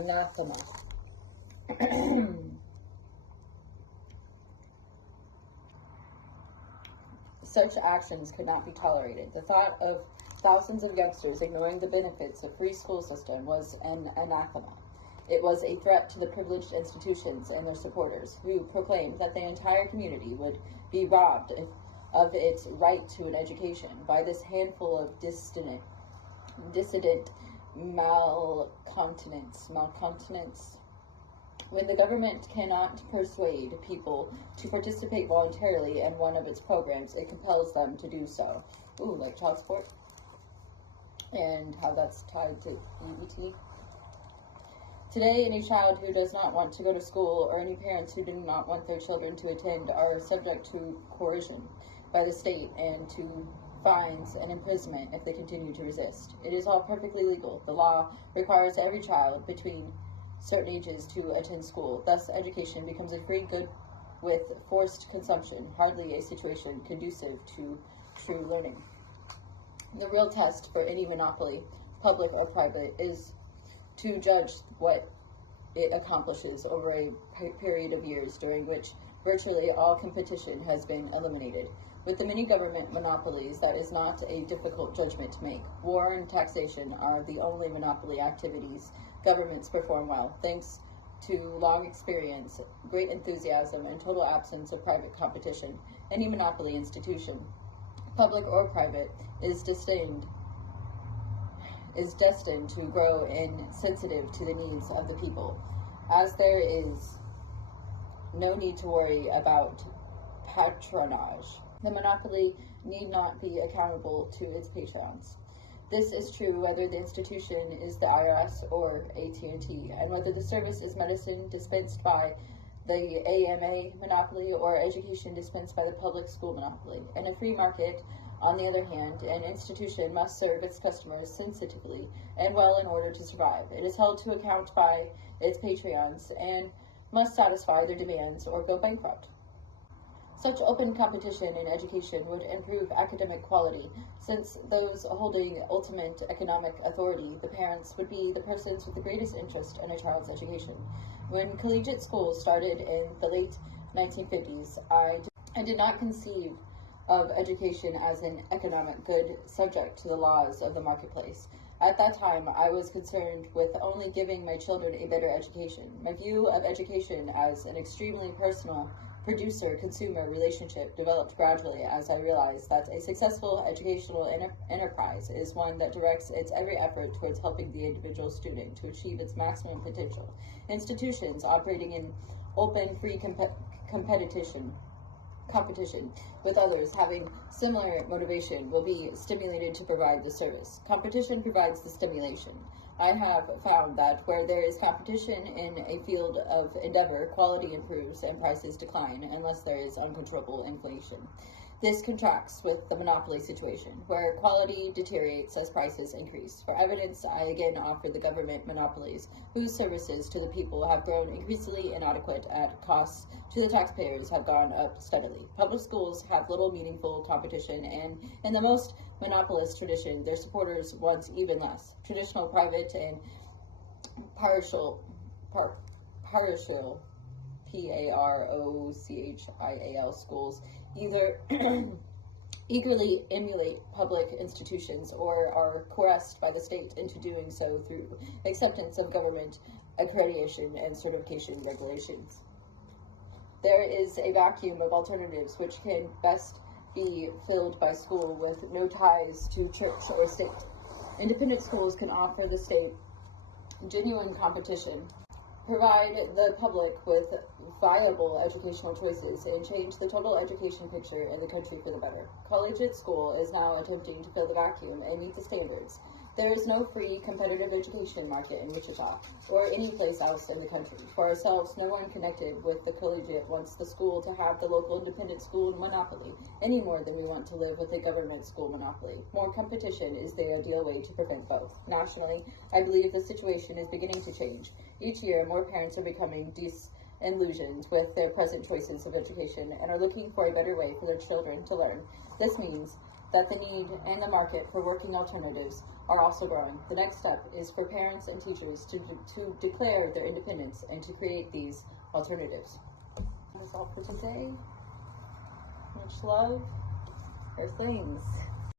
anathema. Such actions could not be tolerated. The thought of thousands of youngsters ignoring the benefits of free school system was an anathema. It was a threat to the privileged institutions and their supporters, who proclaimed that the entire community would be robbed of its right to an education by this handful of dissident malcontents. When the government cannot persuade people to participate voluntarily in one of its programs, it compels them to do so. Ooh, like child support, and how that's tied to EBT. Today, any child who does not want to go to school, or any parents who do not want their children to attend, are subject to coercion by the state and to fines and imprisonment if they continue to resist. It is all perfectly legal. The law requires every child between certain ages to attend school. Thus, education becomes a free good with forced consumption, hardly a situation conducive to true learning. The real test for any monopoly, public or private, is to judge what it accomplishes over a period of years during which virtually all competition has been eliminated. With the many government monopolies, that is not a difficult judgment to make. War and taxation are the only monopoly activities governments perform well, thanks to long experience, great enthusiasm, and total absence of private competition. Any monopoly institution, public or private, is destined to grow insensitive to the needs of the people, as there is no need to worry about patronage. The monopoly need not be accountable to its patrons. This is true whether the institution is the IRS or AT&T, and whether the service is medicine dispensed by the AMA monopoly or education dispensed by the public school monopoly. In a free market, on the other hand, an institution must serve its customers sensitively and well in order to survive. It is held to account by its patrons and must satisfy their demands or go bankrupt. Such open competition in education would improve academic quality, since those holding ultimate economic authority, the parents, would be the persons with the greatest interest in a child's education. When collegiate schools started in the late 1950s, I did not conceive of education as an economic good subject to the laws of the marketplace. At that time, I was concerned with only giving my children a better education. My view of education as an extremely personal producer-consumer relationship developed gradually as I realized that a successful educational enterprise is one that directs its every effort towards helping the individual student to achieve its maximum potential. Institutions operating in open, free competition with others having similar motivation will be stimulated to provide the service. Competition provides the stimulation. I have found that where there is competition in a field of endeavor, quality improves and prices decline unless there is uncontrollable inflation. This contrasts with the monopoly situation, where quality deteriorates as prices increase. For evidence, I again offer the government monopolies, whose services to the people have grown increasingly inadequate at costs to the taxpayers have gone up steadily. Public schools have little meaningful competition, and in the most monopolist tradition, their supporters want even less. Traditional private and parochial parochial schools either eagerly emulate public institutions or are coerced by the state into doing so through acceptance of government accreditation and certification regulations. There is a vacuum of alternatives which can best be filled by school with no ties to church or state. Independent schools can offer the state genuine competition, provide the public with viable educational choices, and change the total education picture in the country for the better. Collegiate school is now attempting to fill the vacuum and meet the standards. There is no free, competitive education market in Wichita, or any place else in the country. For ourselves, no one connected with the collegiate wants the school to have the local independent school monopoly, any more than we want to live with a government school monopoly. More competition is the ideal way to prevent both. Nationally, I believe the situation is beginning to change. Each year, more parents are becoming disillusioned with their present choices of education and are looking for a better way for their children to learn. This means that the need and the market for working alternatives are also growing. The next step is for parents and teachers to declare their independence and to create these alternatives. That's all for today. Much love, Earthlings.